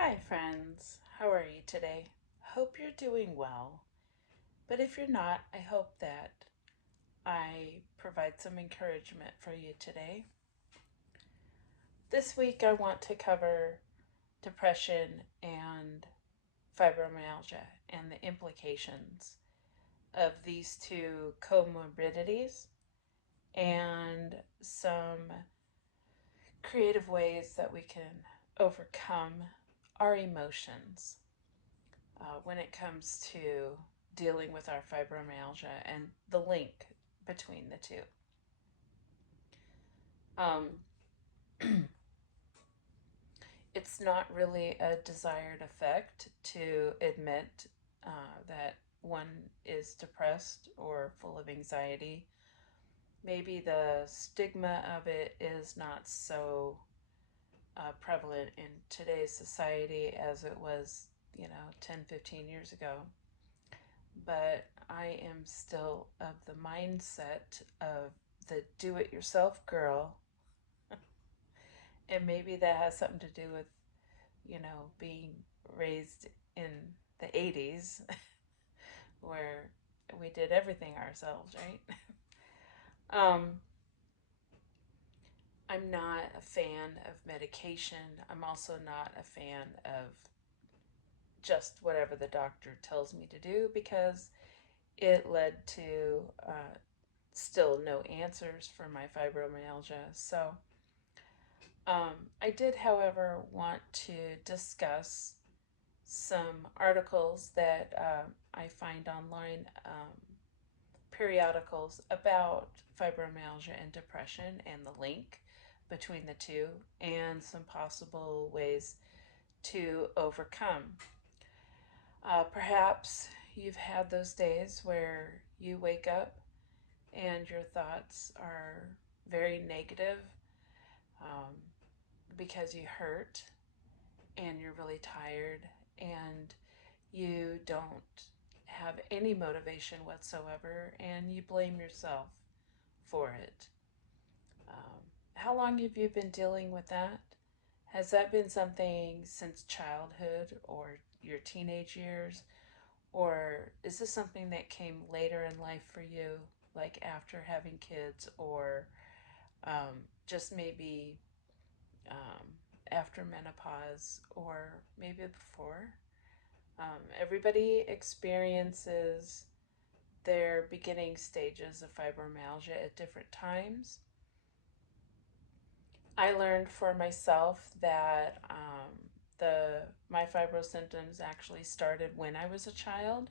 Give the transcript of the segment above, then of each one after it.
Hi, friends. How are you today? Hope you're doing well. But if you're not, I hope that I provide some encouragement for you today. This week, I want to cover depression and fibromyalgia and the implications of these two comorbidities and some creative ways that we can overcome our emotions when it comes to dealing with our fibromyalgia and the link between the two. Um, it's not really a desired effect to admit that one is depressed or full of anxiety. Maybe the stigma of it is not so prevalent in today's society as it was, 10, 15 years ago. But I am still of the mindset of the do it yourself girl. And maybe that has something to do with, being raised in the 80s where we did everything ourselves, right? um, I'm not a fan of medication. I'm also not a fan of just whatever the doctor tells me to do because it led to still no answers for my fibromyalgia. So I did, however, want to discuss some articles that I find online, periodicals about fibromyalgia and depression and the link between the two, and some possible ways to overcome. Perhaps you've had those days where you wake up and your thoughts are very negative, um, because you hurt and you're really tired and you don't have any motivation whatsoever and you blame yourself for it. How long have you been dealing with that? Has that been something since childhood or your teenage years? Or is this something that came later in life for you, like after having kids, or just maybe um, after menopause, or maybe before? Everybody experiences their beginning stages of fibromyalgia at different times. I learned for myself that my fibro symptoms actually started when I was a child,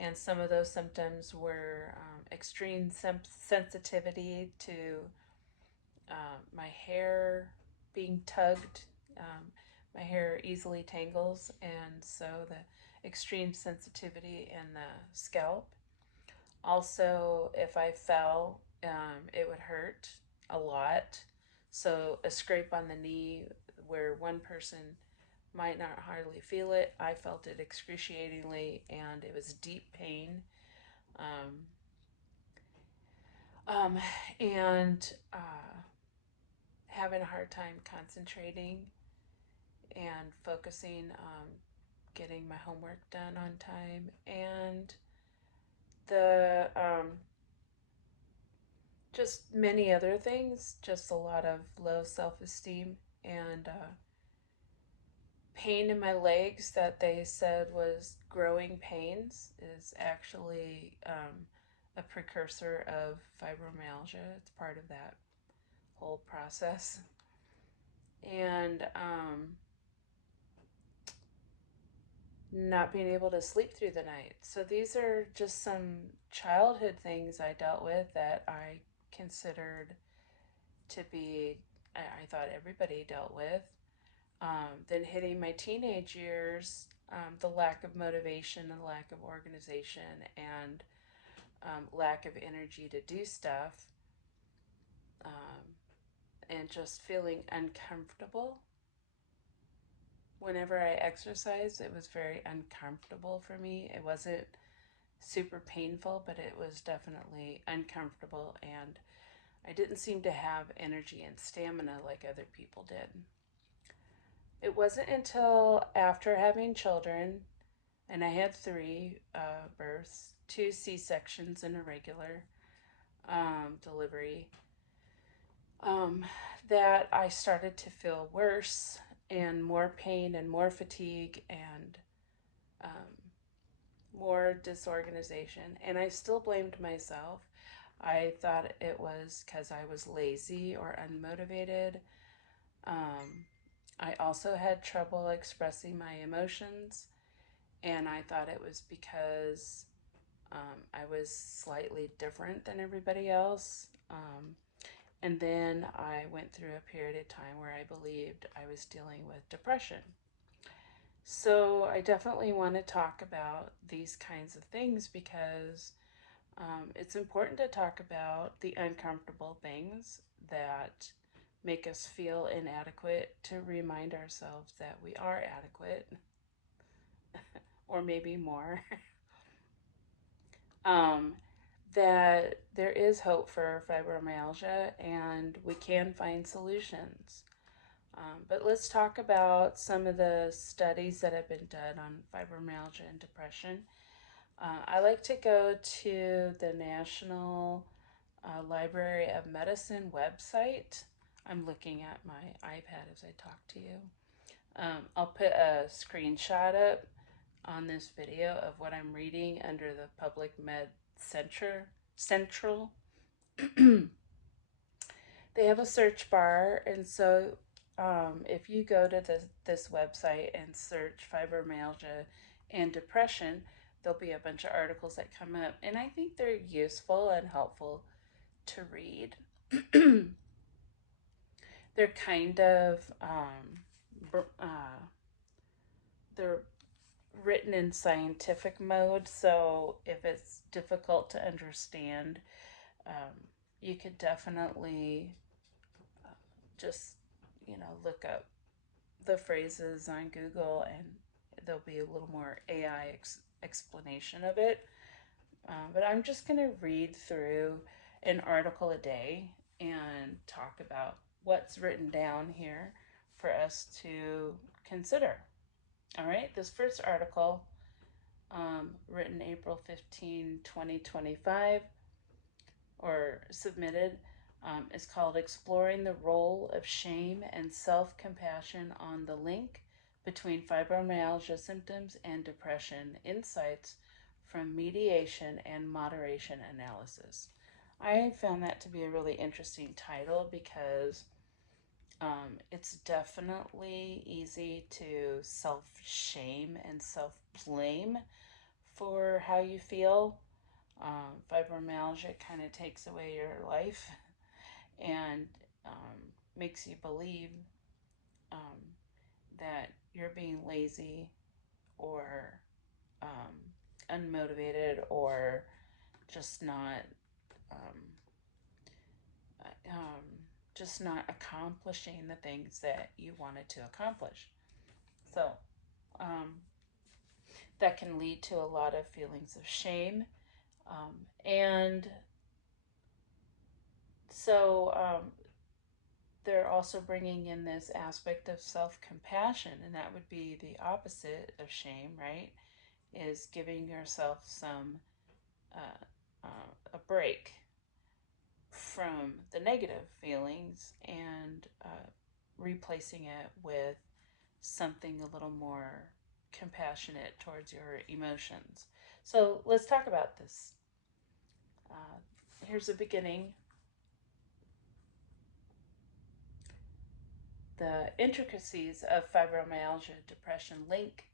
and some of those symptoms were extreme sensitivity to my hair being tugged. Um, my hair easily tangles, and so the extreme sensitivity in the scalp. Also, if I fell, it would hurt a lot. So, a scrape on the knee where one person might not hardly feel it, I felt it excruciatingly, and it was deep pain. Um, um, and having a hard time concentrating and focusing on getting my homework done on time, and the just many other things, just a lot of low self-esteem and pain in my legs that they said was growing pains is actually a precursor of fibromyalgia. It's part of that whole process. And not being able to sleep through the night. So these are just some childhood things I dealt with that I considered to be, I thought everybody dealt with. Then hitting my teenage years, the lack of motivation and lack of organization and lack of energy to do stuff, um, and just feeling uncomfortable. Whenever I exercised, it was very uncomfortable for me. It wasn't super painful, but it was definitely uncomfortable, and I didn't seem to have energy and stamina like other people did. It wasn't until after having children, and I had three births, two C-sections and a regular delivery, um, that I started to feel worse and more pain and more fatigue and um, more disorganization. And I still blamed myself. I thought it was because I was lazy or unmotivated. Um, I also had trouble expressing my emotions, and I thought it was because I was slightly different than everybody else. And then I went through a period of time where I believed I was dealing with depression. So I definitely want to talk about these kinds of things because it's important to talk about the uncomfortable things that make us feel inadequate, to remind ourselves that we are adequate, or maybe more. um, that there is hope for fibromyalgia and we can find solutions. But let's talk about some of the studies that have been done on fibromyalgia and depression. I like to go to the National Library of Medicine website. I'm looking at my iPad as I talk to you. I'll put a screenshot up on this video of what I'm reading under the Public Med Central. They have a search bar, and so if you go to this website and search fibromyalgia and depression, there'll be a bunch of articles that come up, and I think they're useful and helpful to read. They're kind of they're written in scientific mode, so if it's difficult to understand, um, you could definitely just look up the phrases on Google, and there'll be a little more AI explanation of it. But I'm just going to read through an article a day and talk about what's written down here for us to consider. All right, this first article, written April 15, 2025, or submitted, is called Exploring the Role of Shame and Self-Compassion on the Link Between Fibromyalgia Symptoms and Depression, Insights from Mediation and Moderation Analysis. I found that to be a really interesting title because it's definitely easy to self-shame and self-blame for how you feel. Fibromyalgia kind of takes away your life and makes you believe um, that you're being lazy or um, unmotivated or just not um, um, just not accomplishing the things that you wanted to accomplish. So um, that can lead to a lot of feelings of shame. And so they're also bringing in this aspect of self-compassion, and that would be the opposite of shame, right? Is giving yourself some uh, a break from the negative feelings and replacing it with something a little more compassionate towards your emotions. So let's talk about this. Uh, Here's the beginning. The intricacies of fibromyalgia depression link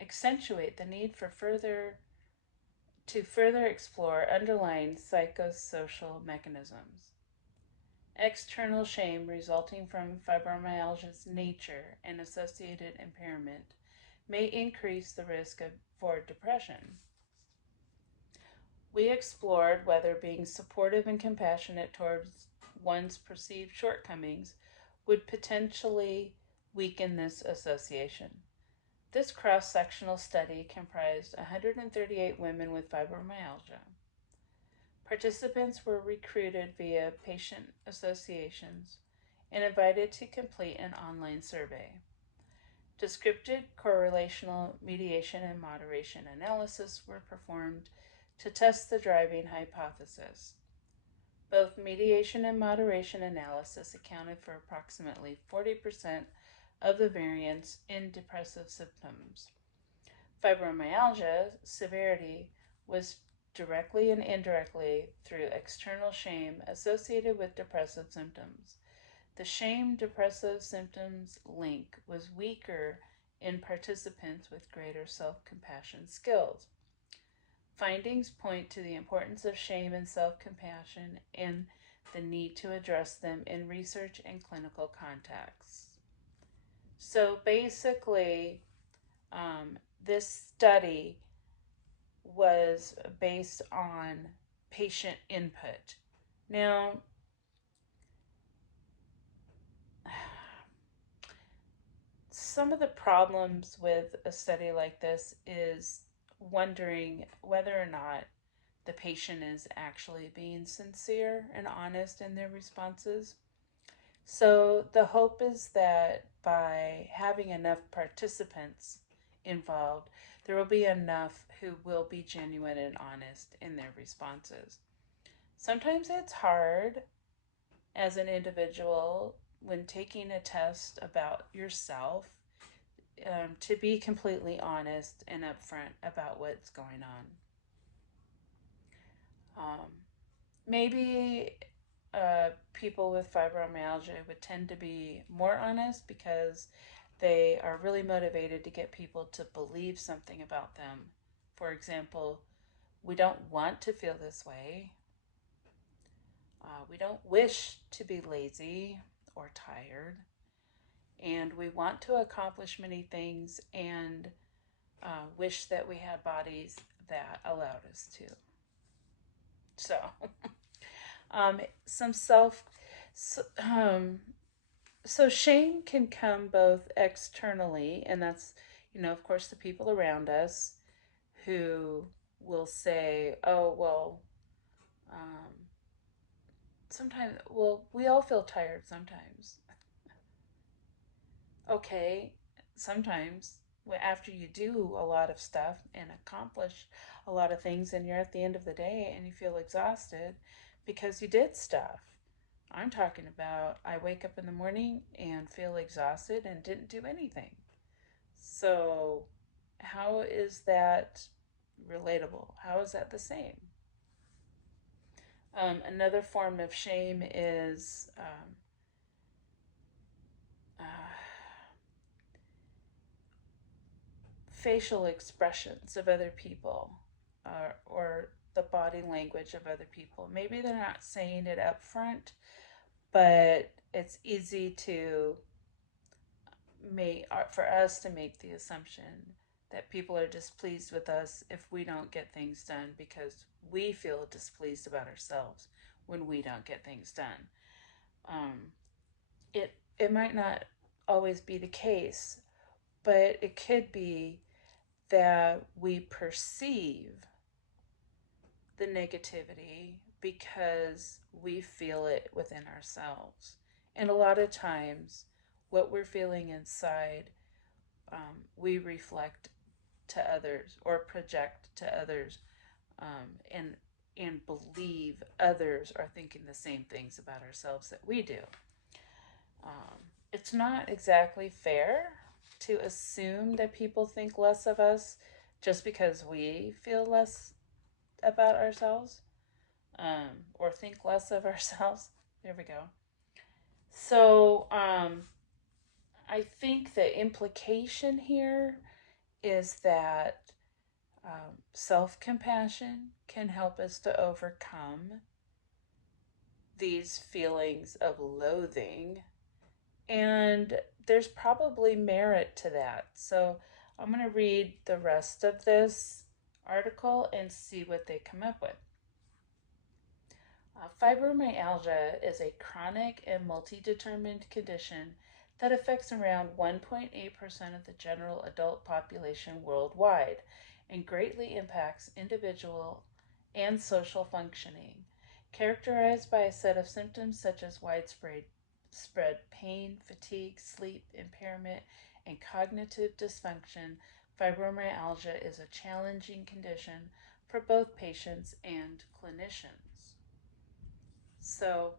accentuate the need for further explore underlying psychosocial mechanisms. External shame resulting from fibromyalgia's nature and associated impairment may increase the risk for depression. We explored whether being supportive and compassionate towards one's perceived shortcomings would potentially weaken this association. This cross-sectional study comprised 138 women with fibromyalgia. Participants were recruited via patient associations and invited to complete an online survey. Descriptive correlational mediation and moderation analysis were performed to test the driving hypothesis. Both mediation and moderation analysis accounted for approximately 40% of the variance in depressive symptoms. Fibromyalgia severity was directly and indirectly through external shame associated with depressive symptoms. The shame depressive symptoms link was weaker in participants with greater self compassion skills. Findings point to the importance of shame and self compassion and the need to address them in research and clinical contexts. So basically, this study was based on patient input. Now, some of the problems with a study like this is wondering whether or not the patient is actually being sincere and honest in their responses. So the hope is that by having enough participants involved, there will be enough who will be genuine and honest in their responses. Sometimes it's hard as an individual when taking a test about yourself to be completely honest and upfront about what's going on. Maybe people with fibromyalgia would tend to be more honest because they are really motivated to get people to believe something about them. For example, we don't want to feel this way. We don't wish to be lazy or tired. And we want to accomplish many things and wish that we had bodies that allowed us to. So, some self. So, so shame can come both externally, and that's, of course, the people around us who will say, oh, well, sometimes, well, we all feel tired sometimes. Okay, sometimes after you do a lot of stuff and accomplish a lot of things, and you're at the end of the day and you feel exhausted because you did stuff. I'm talking about I wake up in the morning and feel exhausted and didn't do anything. So, how is that relatable? How is that the same? Another form of shame is uh, facial expressions of other people or the body language of other people. Maybe they're not saying it up front, but it's easy to make for us to make the assumption that people are displeased with us if we don't get things done because we feel displeased about ourselves when we don't get things done. Um, it might not always be the case, but it could be that we perceive the negativity because we feel it within ourselves. And a lot of times, what we're feeling inside, we reflect to others or project to others, and believe others are thinking the same things about ourselves that we do. It's not exactly fair to assume that people think less of us just because we feel less about ourselves, or think less of ourselves. There we go. So, I think the implication here is that self compassion can help us to overcome these feelings of loathing, and there's probably merit to that. So, I'm going to read the rest of this article and see what they come up with. Fibromyalgia is a chronic and multi-determined condition that affects around 1.8% of the general adult population worldwide and greatly impacts individual and social functioning. Characterized by a set of symptoms such as widespread pain, fatigue, sleep impairment, and cognitive dysfunction, fibromyalgia is a challenging condition for both patients and clinicians. So,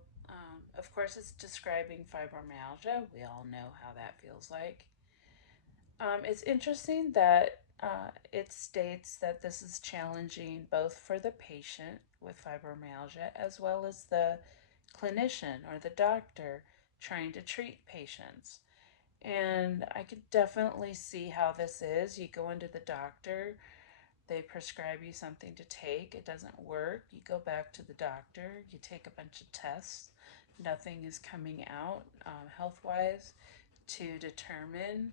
of course, it's describing fibromyalgia. We all know how that feels like. It's interesting that it states that this is challenging both for the patient with fibromyalgia as well as the clinician or the doctor trying to treat patients. And I could definitely see how this is. You go into the doctor, they prescribe you something to take, it doesn't work. You go back to the doctor, you take a bunch of tests, nothing is coming out health wise to determine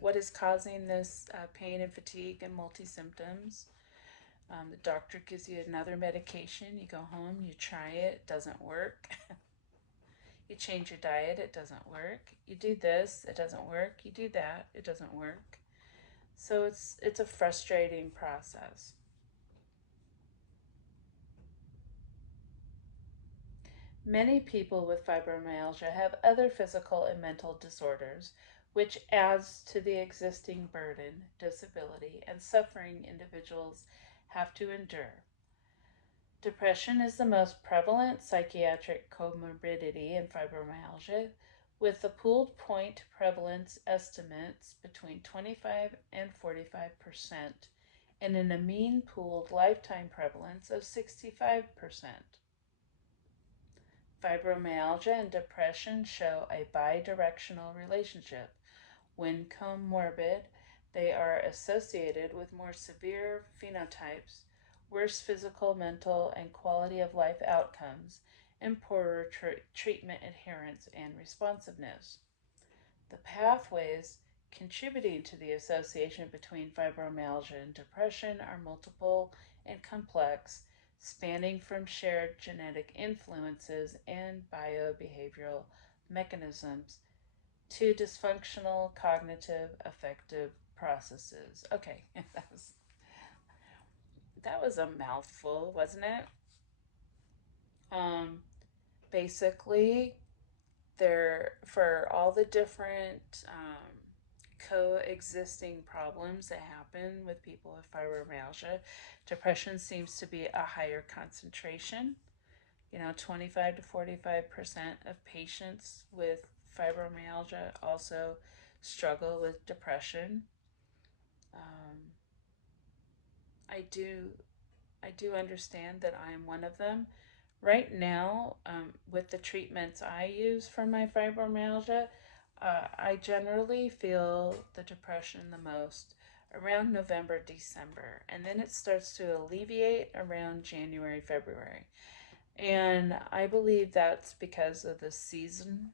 what is causing this pain and fatigue and multi symptoms. The doctor gives you another medication. You go home, you try it, it doesn't work. You change your diet, it doesn't work. You do this, it doesn't work. You do that, it doesn't work. So it's a frustrating process. Many people with fibromyalgia have other physical and mental disorders, which adds to the existing burden, disability, and suffering individuals have to endure. Depression is the most prevalent psychiatric comorbidity in fibromyalgia, with the pooled point prevalence estimates between 25 and 45%, and a mean pooled lifetime prevalence of 65%. Fibromyalgia and depression show a bidirectional relationship. When comorbid, they are associated with more severe phenotypes, worse physical, mental, and quality of life outcomes, and poorer treatment adherence and responsiveness. The pathways contributing to the association between fibromyalgia and depression are multiple and complex, spanning from shared genetic influences and biobehavioral mechanisms to dysfunctional cognitive affective processes. Okay, that was a mouthful, wasn't it? Um, Basically, there for all the different coexisting problems that happen with people with fibromyalgia, depression seems to be a higher concentration. 25 to 45% of patients with fibromyalgia also struggle with depression. Um, I do I do understand that I am one of them. Right now, with the treatments I use for my fibromyalgia, I generally feel the depression the most around November, December, and then it starts to alleviate around January, February. And I believe that's because of the seasonal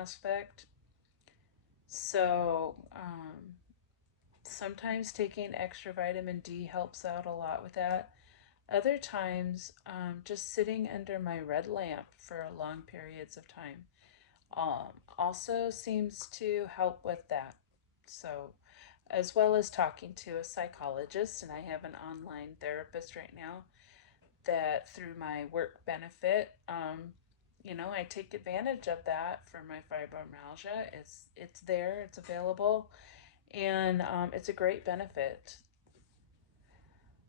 aspect. So, sometimes taking extra vitamin D helps out a lot with that. Other times, just sitting under my red lamp for long periods of time also seems to help with that. So, as well as talking to a psychologist, and I have an online therapist right now that through my work benefit, I take advantage of that for my fibromyalgia. It's there, it's available, and it's a great benefit.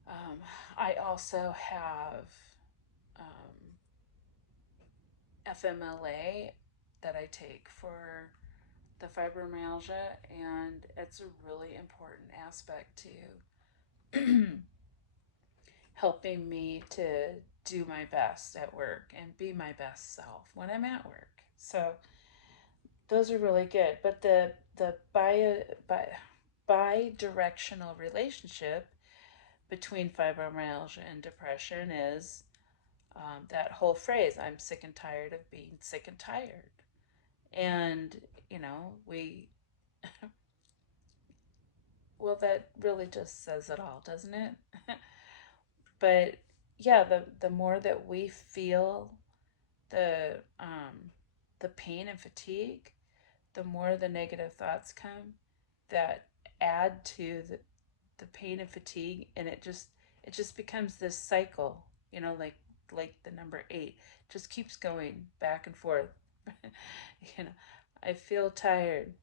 Um, I also have um, FMLA that I take for the fibromyalgia, and it's a really important aspect to helping me to do my best at work and be my best self when I'm at work. So those are really good. But the bi-directional relationship between fibromyalgia and depression is that whole phrase, I'm sick and tired of being sick and tired. And, well, that really just says it all, doesn't it? But yeah, the more that we feel the the pain and fatigue, the more the negative thoughts come that add to the pain and fatigue, and it just becomes this cycle, like the number 8 just keeps going back and forth. you know I feel tired.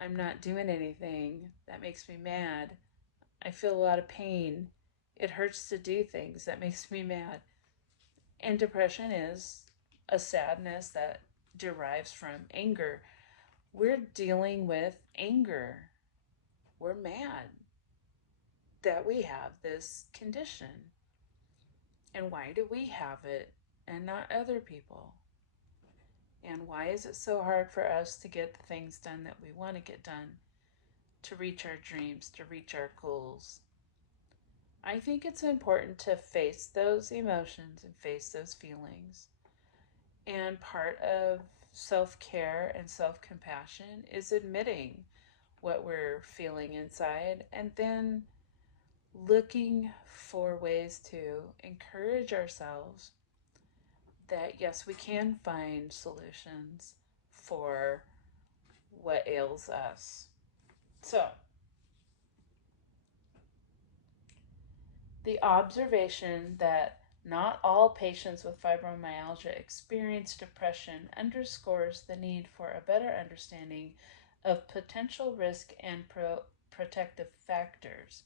I'm not doing anything. That makes me mad. I feel a lot of pain. It hurts to do things. That makes me mad. And depression is a sadness that derives from anger. We're dealing with anger. We're mad that we have this condition. And why do we have it and not other people? And why is it so hard for us to get the things done that we want to get done, to reach our dreams, to reach our goals? I think it's important to face those emotions and face those feelings. And part of self care and self compassion is admitting what we're feeling inside and then looking for ways to encourage ourselves that yes, we can find solutions for what ails us. So, the observation that not all patients with fibromyalgia experience depression underscores the need for a better understanding of potential risk and protective factors.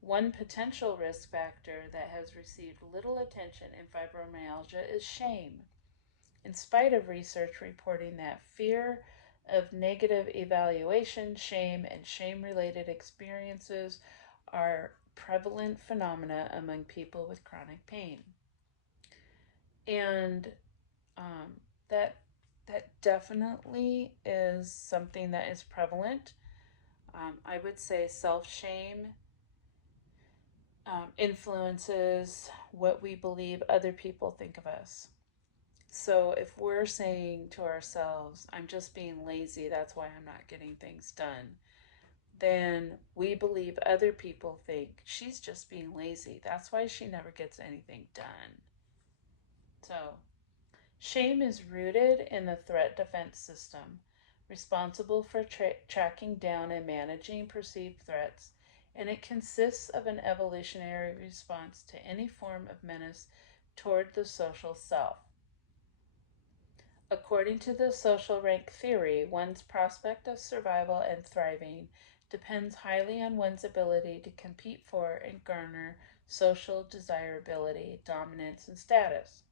One potential risk factor that has received little attention in fibromyalgia is shame. In spite of research reporting that fear of negative evaluation, shame, and shame related experiences are prevalent phenomena among people with chronic pain. And um, that that definitely is something that is prevalent. I would say self shame influences what we believe other people think of us. So if we're saying to ourselves, I'm just being lazy, that's why I'm not getting things done, then we believe other people think she's just being lazy. That's why she never gets anything done. So, shame is rooted in the threat defense system, responsible for tracking down and managing perceived threats, and it consists of an evolutionary response to any form of menace toward the social self. According to the social rank theory, one's prospect of survival and thriving depends highly on one's ability to compete for and garner social desirability, dominance, and status.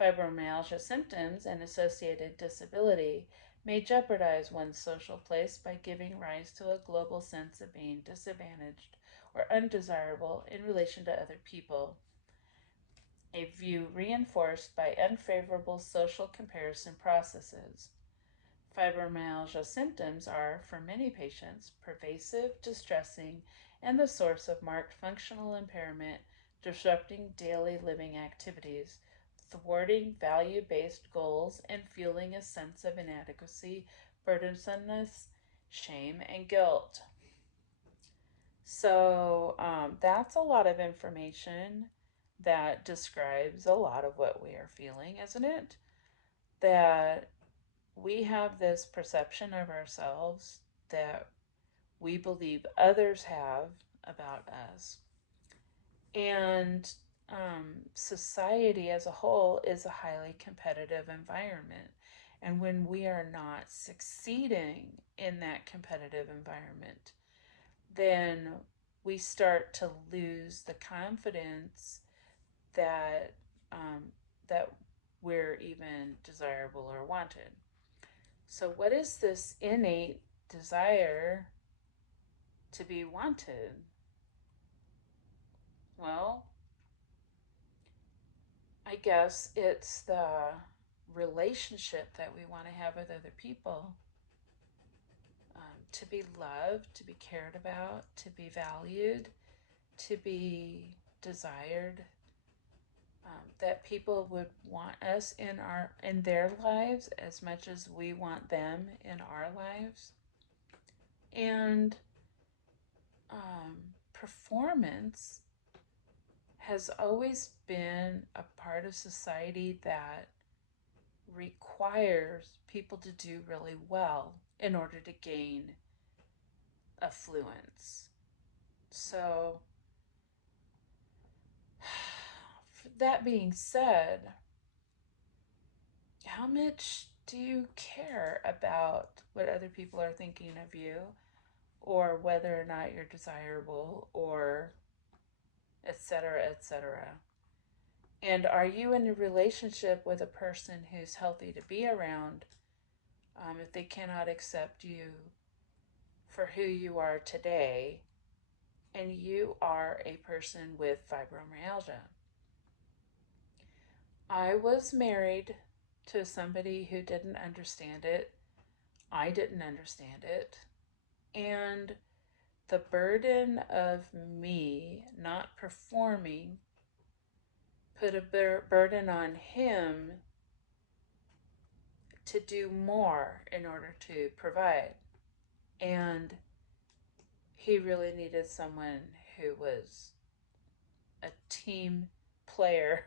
Fibromyalgia symptoms and associated disability may jeopardize one's social place by giving rise to a global sense of being disadvantaged or undesirable in relation to other people, a view reinforced by unfavorable social comparison processes. Fibromyalgia symptoms are, for many patients, pervasive, distressing, and the source of marked functional impairment, disrupting daily living activities, thwarting value based goals, and fueling a sense of inadequacy, burdensomeness, shame, and guilt. So, that's a lot of information that describes a lot of what we are feeling, isn't it? That we have this perception of ourselves that we believe others have about us. And society as a whole is a highly competitive environment. And when we are not succeeding in that competitive environment, then we start to lose the confidence that that we're even desirable or wanted. So, what is this innate desire to be wanted? Well, I guess it's the relationship that we want to have with other people, to be loved, to be cared about, to be valued, to be desired. That people would want us in their lives as much as we want them in our lives, and performance has always been a part of society that requires people to do really well in order to gain affluence. So, that being said, how much do you care about what other people are thinking of you, or whether or not you're desirable, or etc., etc.? And are you in a relationship with a person who's healthy to be around if they cannot accept you for who you are today and you are a person with fibromyalgia? I was married to somebody who didn't understand it. I didn't understand it. And the burden of me not performing put a burden on him to do more in order to provide. And he really needed someone who was a team player,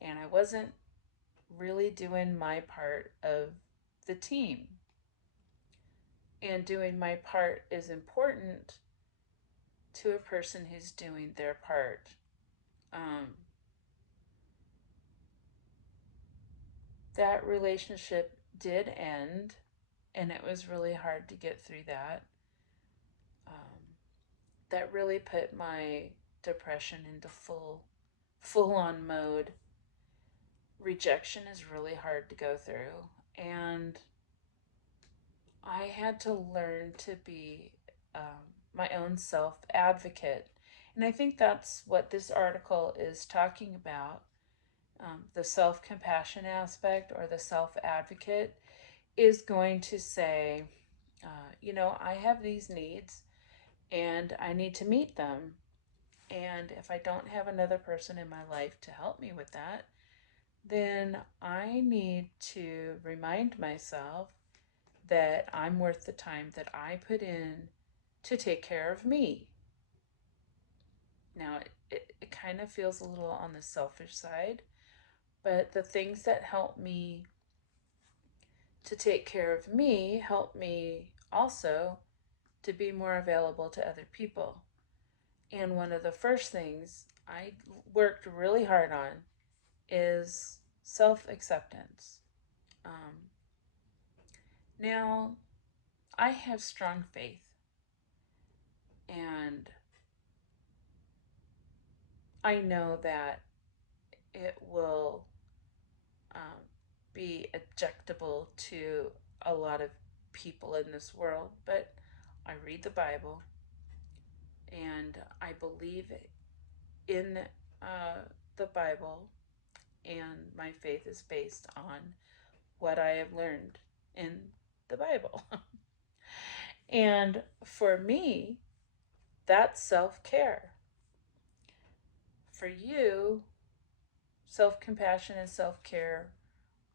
and I wasn't really doing my part of the team. And doing my part is important to a person who's doing their part. Um, that relationship did end, and it was really hard to get through that. Um, that really put my depression into full on mode. Rejection is really hard to go through, and I had to learn to be my own self advocate. And I think that's what this article is talking about. The self compassion aspect, or the self advocate, is going to say, I have these needs and I need to meet them. And if I don't have another person in my life to help me with that, then I need to remind myself that I'm worth the time that I put in to take care of me. Now, it kind of feels a little on the selfish side, but the things that help me to take care of me help me also to be more available to other people. And one of the first things I worked really hard on is self acceptance. Um, Now, I have strong faith, and I know that it will um, be objectable to a lot of people in this world, but I read the Bible and I believe in the Bible, and my faith is based on what I have learned in the Bible. And for me, that's self care. For you, self compassion and self care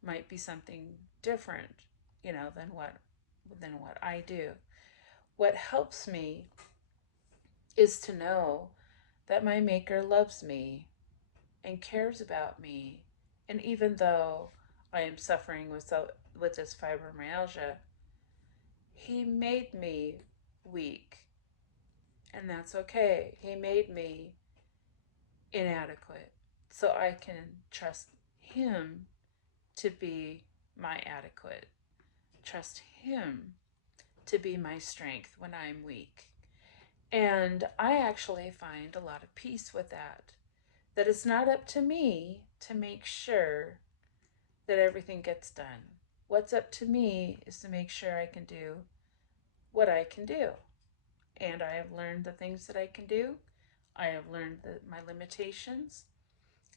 might be something different, than what I do. What helps me is to know that my maker loves me and cares about me. And even though I am suffering with this fibromyalgia, he made me weak, and that's okay. He made me inadequate, so I can trust him to be my adequate. Trust him to be my strength when I'm weak. And I actually find a lot of peace with that. That it's not up to me to make sure that everything gets done. What's up to me is to make sure I can do what I can do. And I have learned the things that I can do. I have learned my limitations,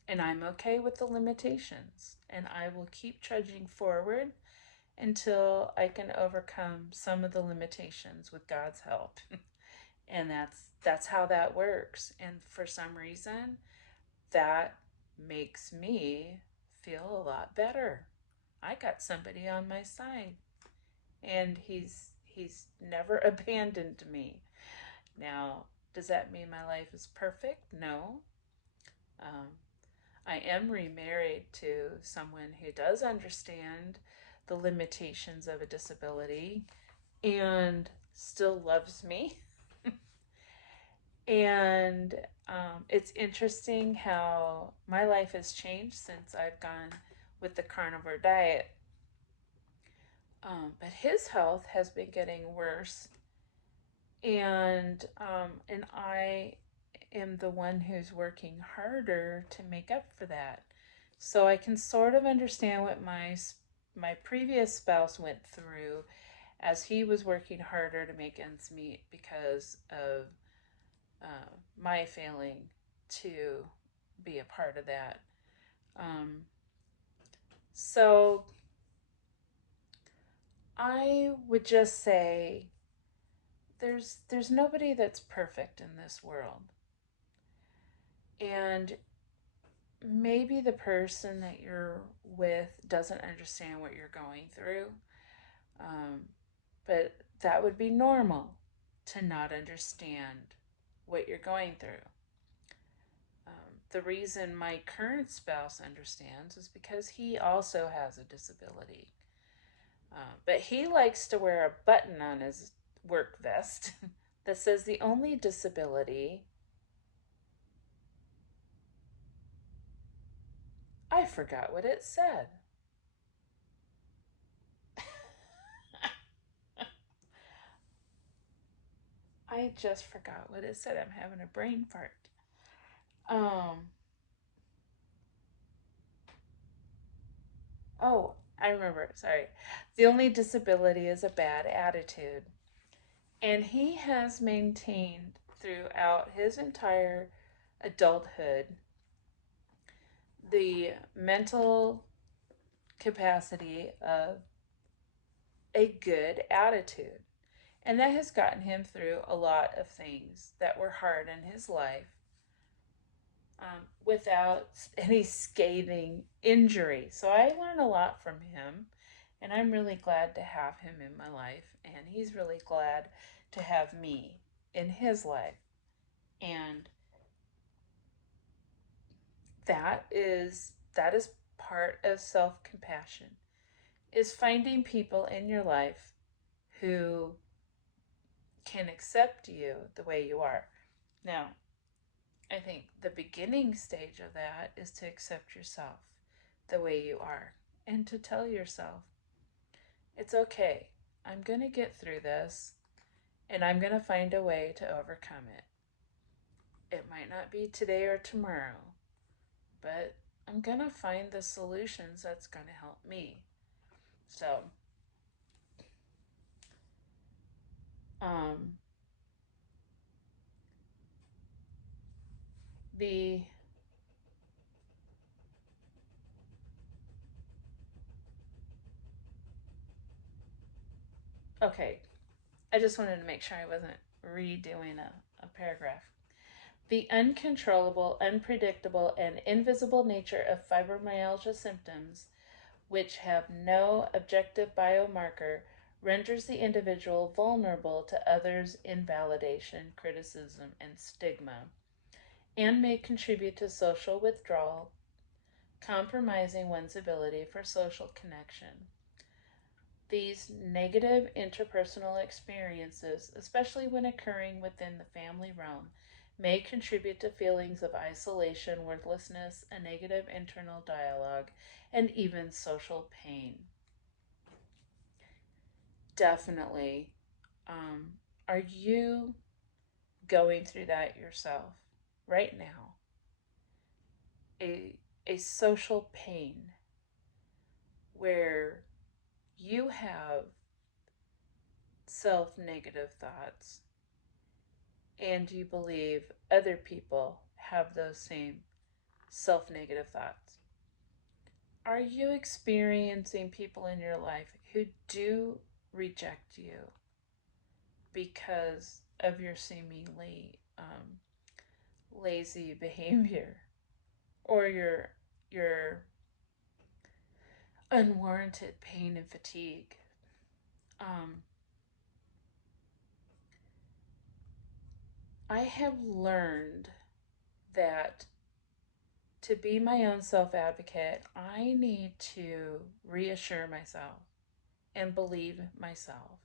and I'm okay with the limitations. And I will keep trudging forward until I can overcome some of the limitations with God's help. And that's how that works. And for some reason, that makes me feel a lot better. I got somebody on my side, and he's never abandoned me. Now, does that mean my life is perfect? No. Um, I am remarried to someone who does understand the limitations of a disability and still loves me. And it's interesting how my life has changed since I've gone with the carnivore diet. But his health has been getting worse, and I am the one who's working harder to make up for that. So I can sort of understand what my previous spouse went through as he was working harder to make ends meet because of my failing to be a part of that. Um, so I would just say there's nobody that's perfect in this world. And maybe the person that you're with doesn't understand what you're going through. Um, but that would be normal to not understand what you're going through. The reason my current spouse understands is because he also has a disability. But he likes to wear a button on his work vest that says the only disability. I forgot what it said. I just forgot what it said. I'm having a brain fart. Um, oh, I remember. Sorry. The only disability is a bad attitude. And he has maintained throughout his entire adulthood the mental capacity of a good attitude. And that has gotten him through a lot of things that were hard in his life without any scathing injury. So I learned a lot from him, and I'm really glad to have him in my life, and he's really glad to have me in his life. And that is part of self-compassion, is finding people in your life who can accept you the way you are. Now, I think the beginning stage of that is to accept yourself the way you are and to tell yourself, it's okay. I'm going to get through this and I'm going to find a way to overcome it. It might not be today or tomorrow, but I'm going to find the solutions that's going to help me. So, um, the okay, I just wanted to make sure I wasn't redoing a paragraph. The uncontrollable, unpredictable, and invisible nature of fibromyalgia symptoms, which have no objective biomarker, renders the individual vulnerable to others' invalidation, criticism, and stigma, and may contribute to social withdrawal, compromising one's ability for social connection. These negative interpersonal experiences, especially when occurring within the family realm, may contribute to feelings of isolation, worthlessness, a negative internal dialogue, and even social pain. Definitely. Um, are you going through that yourself right now? A, a social pain where you have self negative thoughts and you believe other people have those same self negative thoughts? Are you experiencing people in your life who do reject you because of your seemingly lazy behavior or your unwarranted pain and fatigue? Um, I have learned that to be my own self advocate, I need to reassure myself and believe myself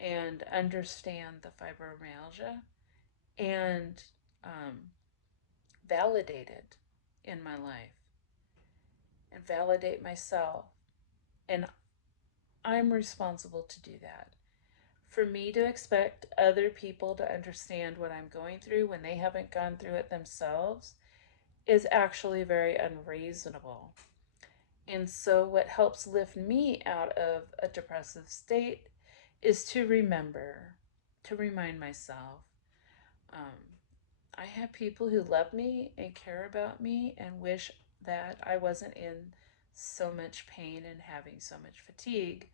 and understand the fibromyalgia and um, validate it in my life and validate myself and I'm responsible to do that. For me to expect other people to understand what I'm going through when they haven't gone through it themselves is actually very unreasonable. And so, what helps lift me out of a depressive state is to remind myself, um, I have people who love me and care about me and wish that I wasn't in so much pain and having so much fatigue,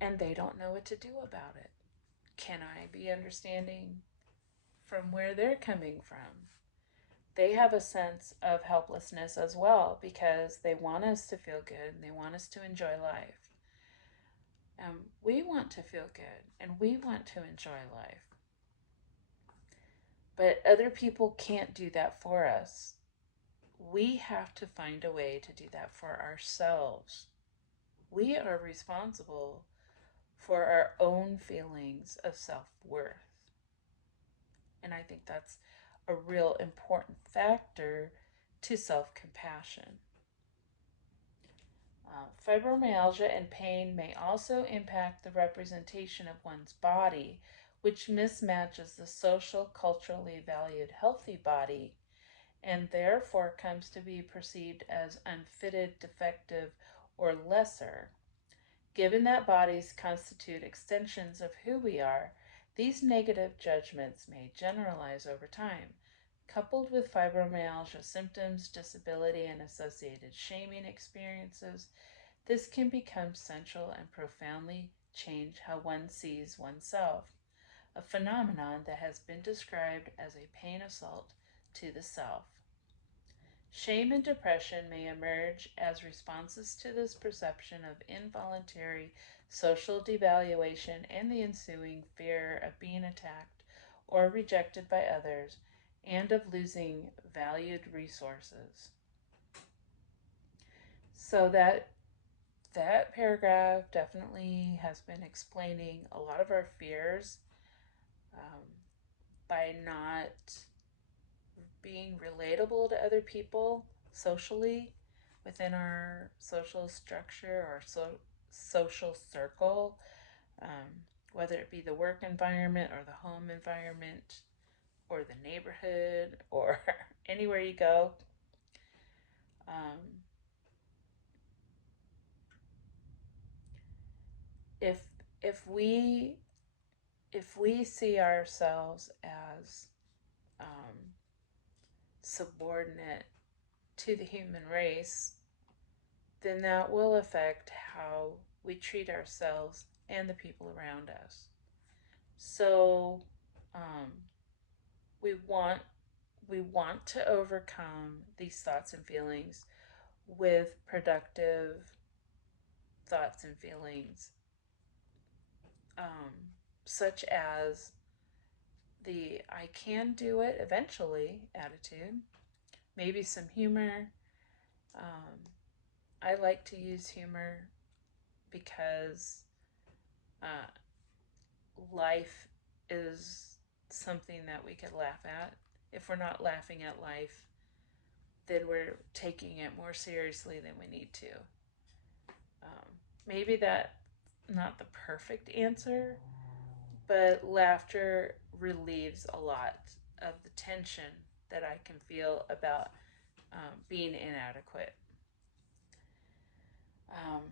and they don't know what to do about it. Can I be understanding from where they're coming from? They have a sense of helplessness as well because they want us to feel good and they want us to enjoy life. We want to feel good and we want to enjoy life. But other people can't do that for us. We have to find a way to do that for ourselves. We are responsible for our own feelings of self worth. And I think that's a real important factor to self compassion. Fibromyalgia and pain may also impact the representation of one's body, which mismatches the social, culturally valued healthy body and therefore comes to be perceived as unfitted, defective, or lesser. Given that bodies constitute extensions of who we are, these negative judgments may generalize over time. Coupled with fibromyalgia symptoms, disability, and associated shaming experiences, this can become central and profoundly change how one sees oneself, a phenomenon that has been described as a pain assault to the self. Shame and depression may emerge as responses to this perception of involuntary social devaluation and the ensuing fear of being attacked or rejected by others and of losing valued resources. So that paragraph definitely has been explaining a lot of our fears um, by not being relatable to other people socially within our social structure or social circle, whether it be the work environment or the home environment or the neighborhood or anywhere you go. Um, if if we if we see ourselves as um, subordinate to the human race, then that will affect how we treat ourselves and the people around us. So um, we want we want to overcome these thoughts and feelings with productive thoughts and feelings, such as the I can do it eventually attitude, maybe some humor. Um, I like to use humor because uh, life is something that we could laugh at. If we're not laughing at life, then we're taking it more seriously than we need to. Maybe that's not the perfect answer, but laughter relieves a lot of the tension that I can feel about being inadequate. Um,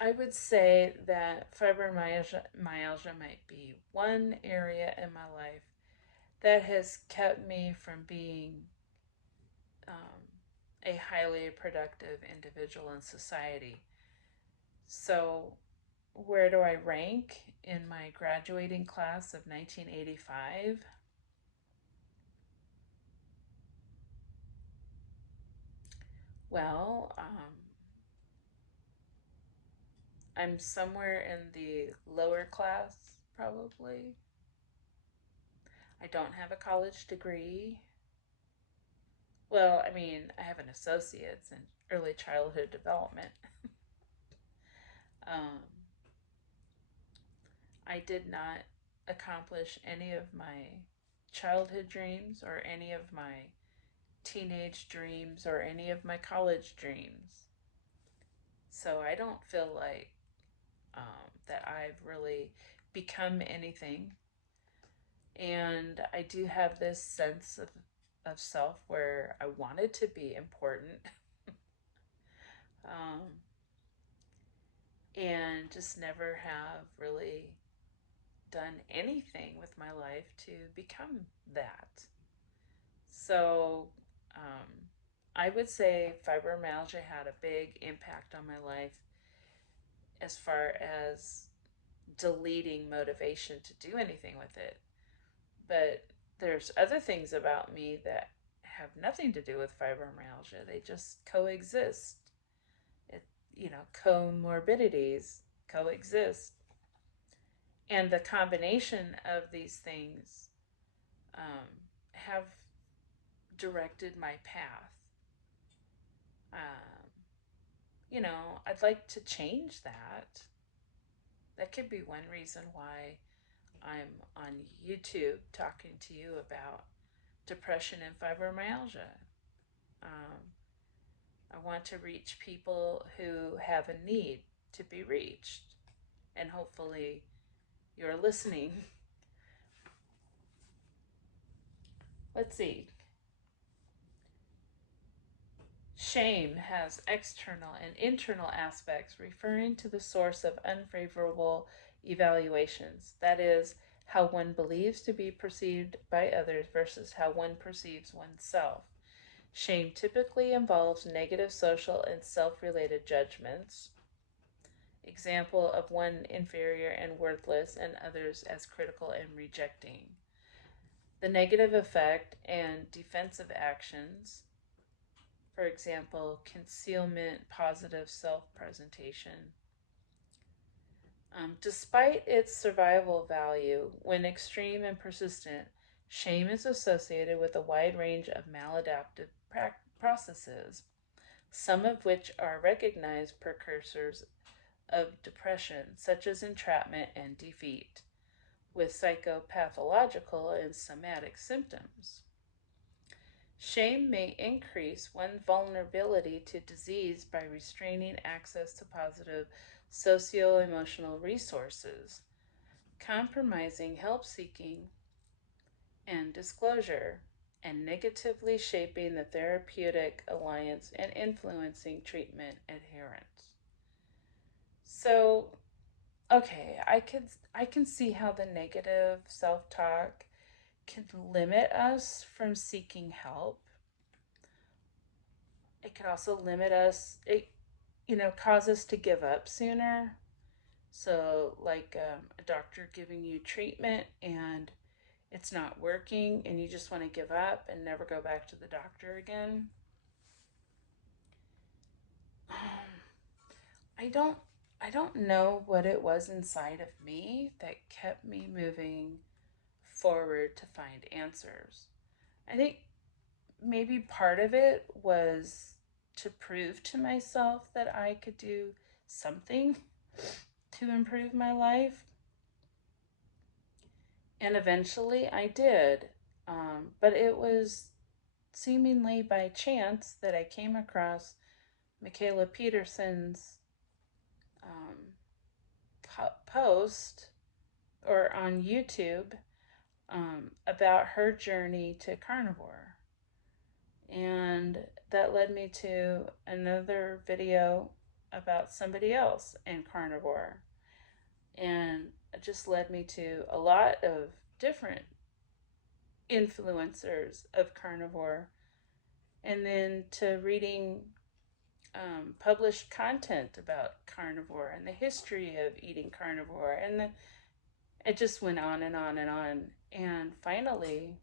I would say that fibromyalgia might be one area in my life that has kept me from being a highly productive individual in society. So, where do I rank in my graduating class of 1985? Well, I'm somewhere in the lower class, probably. I don't have a college degree. Well, I mean, I have an associate's in early childhood development. um, I did not accomplish any of my childhood dreams or any of my teenage dreams or any of my college dreams. So I don't feel like that I've really become anything. And I do have this sense of self where I wanted to be important. um, and just never have really done anything with my life to become that. So I would say fibromyalgia had a big impact on my life as far as deleting motivation to do anything with it. But there's other things about me that have nothing to do with fibromyalgia. They just coexist. It, comorbidities coexist. And the combination of these things have directed my path. Um, I'd like to change that. That could be one reason why I'm on YouTube talking to you about depression and fibromyalgia. Um, I want to reach people who have a need to be reached, and hopefully, you're listening. Let's see. Shame has external and internal aspects referring to the source of unfavorable evaluations. That is, how one believes to be perceived by others versus how one perceives oneself. Shame typically involves negative social and self related judgments. Example of one inferior and worthless, and others as critical and rejecting. The negative effect and defensive actions, for example, concealment, positive self presentation. Despite its survival value, when extreme and persistent, shame is associated with a wide range of maladaptive processes, some of which are recognized precursors of depression, such as entrapment and defeat, with psychopathological and somatic symptoms. Shame may increase one's vulnerability to disease by restraining access to positive socio emotional resources, compromising help seeking and disclosure, and negatively shaping the therapeutic alliance and influencing treatment adherence. So, okay, I can see how the negative self-talk can limit us from seeking help. It could also limit us, cause us to give up sooner. So, like a doctor giving you treatment and it's not working and you just want to give up and never go back to the doctor again. I don't I don't know what it was inside of me that kept me moving forward to find answers. I think maybe part of it was to prove to myself that I could do something to improve my life. And eventually I did. But it was seemingly by chance that I came across Michaela Peterson's post or on YouTube about her journey to carnivore. And that led me to another video about somebody else in carnivore. And it just led me to a lot of different influencers of carnivore. And then to reading published content about carnivore and the history of eating carnivore. And it just went on and on and on. And finally,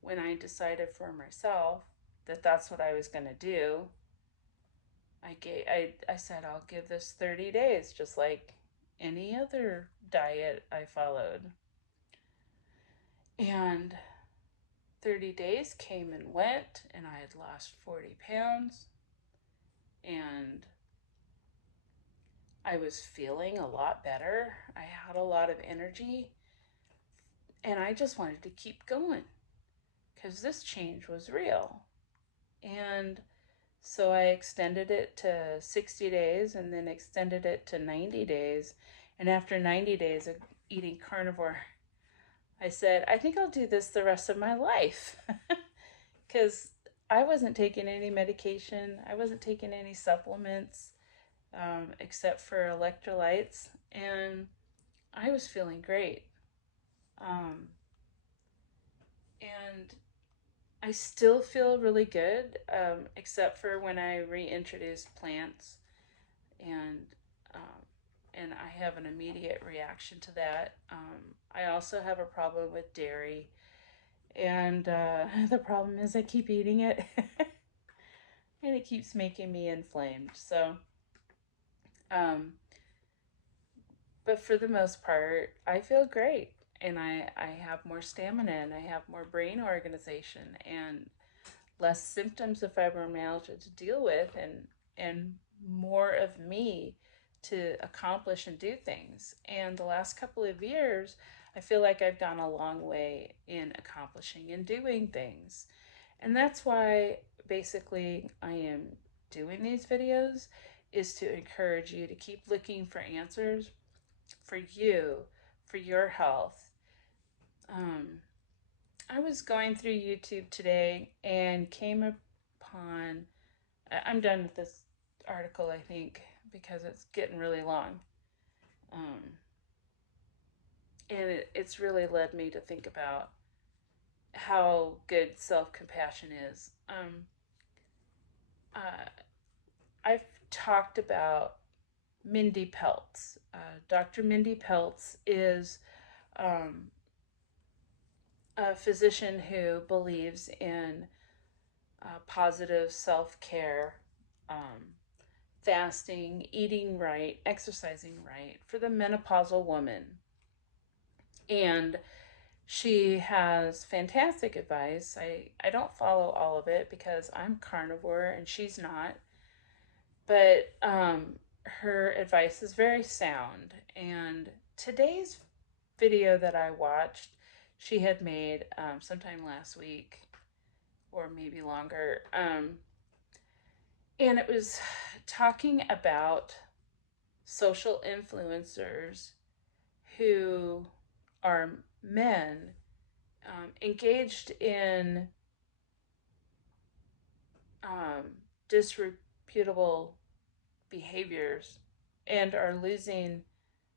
when I decided for myself that that's what I was going to do, I said I'll give this 30 days, just like any other diet I followed. And 30 days came and went, and I had lost 40 pounds, and I was feeling a lot better. I had a lot of energy, and I just wanted to keep going because this change was real. And So I extended it to 60 days and then extended it to 90 days. And after 90 days of eating carnivore, I said, I think I'll do this the rest of my life. Because I wasn't taking any medication, I wasn't taking any supplements except for electrolytes, and I was feeling great. Um, and I still feel really good, except for when I reintroduce plants, and um, and I have an immediate reaction to that. I also have a problem with dairy, and the problem is I keep eating it, and it keeps making me inflamed. So, um, but for the most part, I feel great, and I have more stamina, and I have more brain organization, and less symptoms of fibromyalgia to deal with, and more of me to accomplish and do things. And the last couple of years, I feel like I've gone a long way in accomplishing and doing things. And that's why basically I am doing these videos, is to encourage you to keep looking for answers for you, for your health. Um, I was going through YouTube today and came upon. I'm done with this article, I think, because it's getting really long. Um, and it's really led me to think about how good self compassion is. Uh, I've talked about Mindy Peltz. Dr. Mindy Peltz is um, a physician who believes in positive self care, um, fasting, eating right, exercising right for the menopausal woman. And she has fantastic advice. I don't follow all of it because I'm carnivore and she's not. But her advice is very sound. And today's video that I watched, she had made sometime last week or maybe longer. And it was talking about social influencers who are men engaged in disreputable behaviors and are losing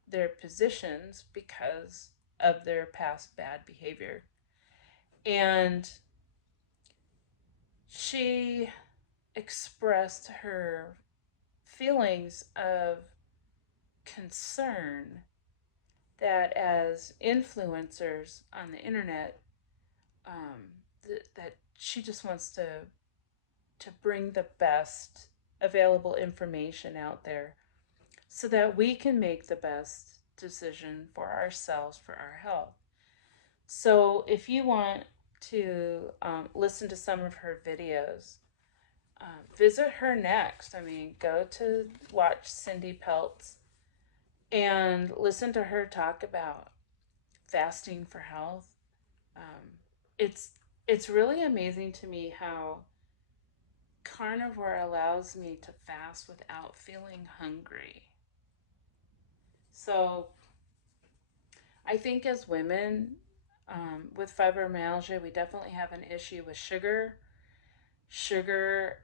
their positions because of their past bad behavior. And she expressed her feelings of concern that as influencers on the internet, that she just wants to bring the best available information out there so that we can make the best decision for ourselves, for our health. So if you want to listen to some of her videos, visit her next. I mean, go to watch Cindy Peltz and listen to her talk about fasting for health. Um, it's it's really amazing to me how carnivore allows me to fast without feeling hungry. So I think as women with fibromyalgia, we definitely have an issue with sugar. Sugar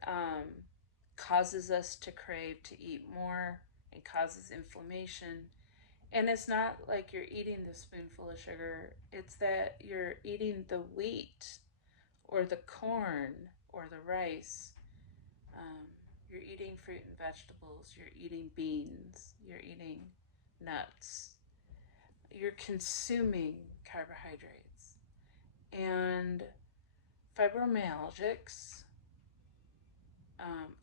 causes us to crave to eat more and causes inflammation. And it's not like you're eating the spoonful of sugar, it's that you're eating the wheat or the corn or the rice. Um, you're eating fruit and vegetables, you're eating beans, you're eating nuts, you're consuming carbohydrates. And fibromyalgics,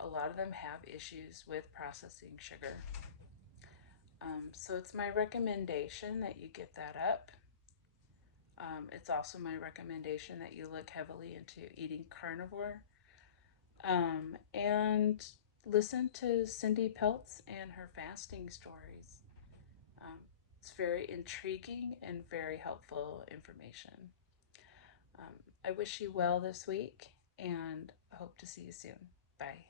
a lot of them have issues with processing sugar. So it's my recommendation that you get that up. It's also my recommendation that you look heavily into eating carnivore, and listen to Cindy Peltz and her fasting stories. It's very intriguing and very helpful information. I wish you well this week and hope to see you soon. Bye.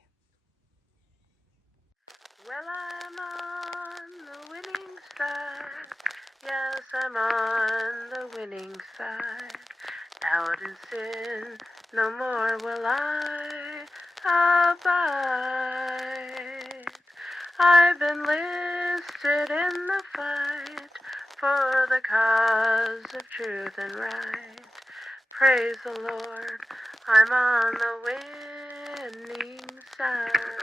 Well, I'm on the winning side. Yes, I'm on the winning side. Out in sin, no more will I abide. I've enlisted in the fight for the cause of truth and right. Praise the Lord, I'm on the winning side.